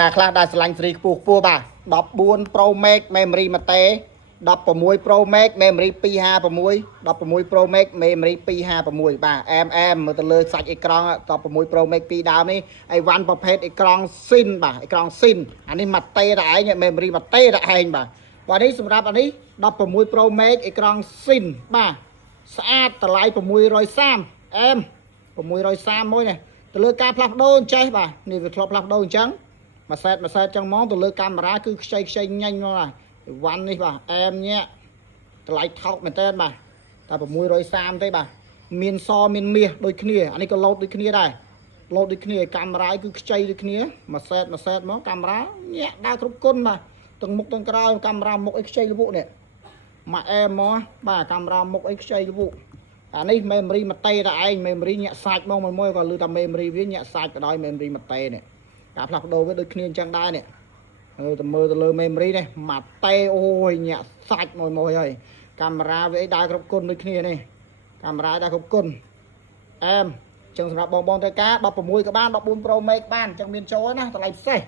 ណាខ្លះដែលឆ្លាញ់ស្រីខ្ពស់ខ្ពស់បាទ14 Pro Max memory មកទេ16 Pro Max memory 256 16 Pro Max memory 256បាទអែមមើលទៅលើសាច់អេក្រង់16 Pro Max ពីដើមនេះអីវ៉ាន់ប្រភេទអេក្រង់ស៊ីនបាទអេក្រង់ស៊ីនអានេះមកទេតែឯង memory មកទេតែឯងបាទនេះសម្រាប់អានេះ16 Pro Max អេក្រង់ស៊ីនបាទស្អាតតម្លៃ630អែម630មួយនេះទៅលើការផ្លាស់ប្ដូរចេះបាទនេះវាធ្លាប់ផ្លាស់ប្ដូរអញ្ចឹងមួយសែតចឹងហ្មងទៅលើកាមេរ៉ាគឺខ្ចីញ៉ាញ់មកបាទវ៉ាន់នេះបាទអែមញាក់តម្លៃថោកមែនតើបាទតែ630ទេបាទមានសមានមាសដូចគ្នាអានេះក៏លោតដូចគ្នាដែរលោតដូចគ្នាកាមេរ៉ាគឺខ្ចីដូចគ្នាមួយសែតមកកាមេរ៉ាញាក់ដើរគ្រប់គុណបាទទាំងមុខទាំងក្រោយកាមេរ៉ាមុខអីខ្ចីលវក់នេះមកអែមមកបាទកាមេរ៉ាមុខអីខ្ចីលវក់អានេះ memory មកតេតែឯង memory ញាក់សាច់មកមួយក៏លឺថា memory វាញាក់សាច់ក៏ដោយ memory មកតេនេះការផ្លាស់ប្ដូរវាដូចគ្នាអញ្ចឹងដែរនេះមើលទៅលើ memory នេះមកតេអូយញាក់សាច់មួយហើយកាមេរ៉ាវាអីដើរគ្រប់គុណដូចគ្នានេះកាមេរ៉ាដើរគ្រប់គុណអែមអញ្ចឹងសម្រាប់បងត្រូវការ16ក៏បាន14 Pro Max បានអញ្ចឹងមានចូលណាតម្លៃពិសេស